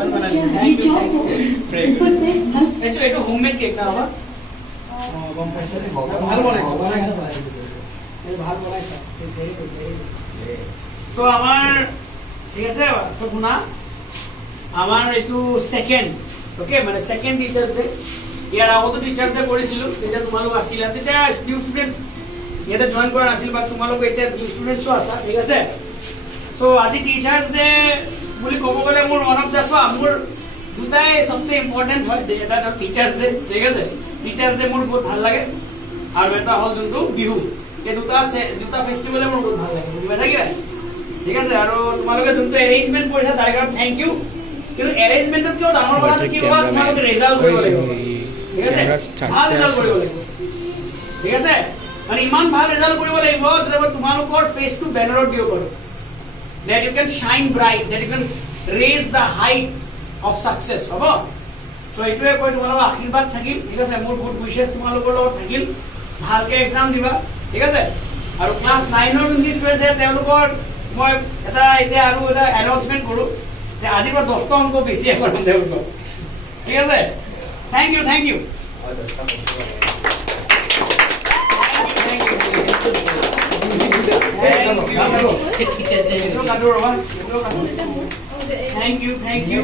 Thank you एटो homemade cake ना बाबा গম পাইছে ভাল বনাইছো ভাল বনাইছো সো আমার ঠিক আছে সো শুনা আমার এটু সেকেন্ড ওকে মানে সেকেন্ড টিচার্স ডে ইয়ার আগতো টিচার্স ডে কৰিছিলো তেতিয়া তোমালোক আছিল তেতিয়া নিউ স্টুডেন্টস ইয়াতে জয়েন কৰা আছিল বা তোমালোক এতিয়া নিউ স্টুডেন্টসও আছা ঠিক আছে সো আজি টিচার্স ডে বুলি ক'ব গ'লে মোৰ ওয়ান অফ দা সো মোৰ দুটাই সবচেয়ে ইম্পৰ্টেন্ট হয় এটা টিচাৰ্স ডে ঠিক আছে টিচাৰ্স ডে মোৰ বহুত ভাল লাগে আৰু এটা হল যোনটো বিহু এই দুটা ফেস্টিভেলে মোৰ বহুত ভাল লাগে বুজি পাইছা কি ঠিক আছে আৰু তোমালোকে যোনটো এৰেঞ্জমেন্ট কৰিছা তাৰ কাৰণে থ্যাংক ইউ কিন্তু এৰেঞ্জমেন্টত কিয় ডাঙৰ কথা কি হয় তোমালোকে ৰিজাল্ট কৰিব লাগিব ঠিক আছে ভাল ৰিজাল্ট কৰিব লাগিব ঠিক আছে মানে ইমান ভাল ৰিজাল্ট কৰিব লাগিব যাতে তোমালোকৰ ফেসটো বেনাৰত দিব পাৰো that you can shine bright that you can raise the height of success hobo so এটোৱে কই তোমালোকৰ আশীৰ্বাদ থাকিল ঠিক আছে মোৰ গুড উইশেছ তোমালোকৰ লগত থাকিল ভালকে এক্সাম দিবা ঠিক আছে আৰু ক্লাস 9 ৰ যোনখিনি ষ্টুডেন্টছ আছে তেওঁলোকৰ মই এটা এতিয়া আৰু এটা এনাউন্সমেন্ট কৰো যে আজিৰ পৰা 10টা অংক বেছি আগৰ তেওঁলোকৰ ঠিক আছে thank you Thank you. Thank you.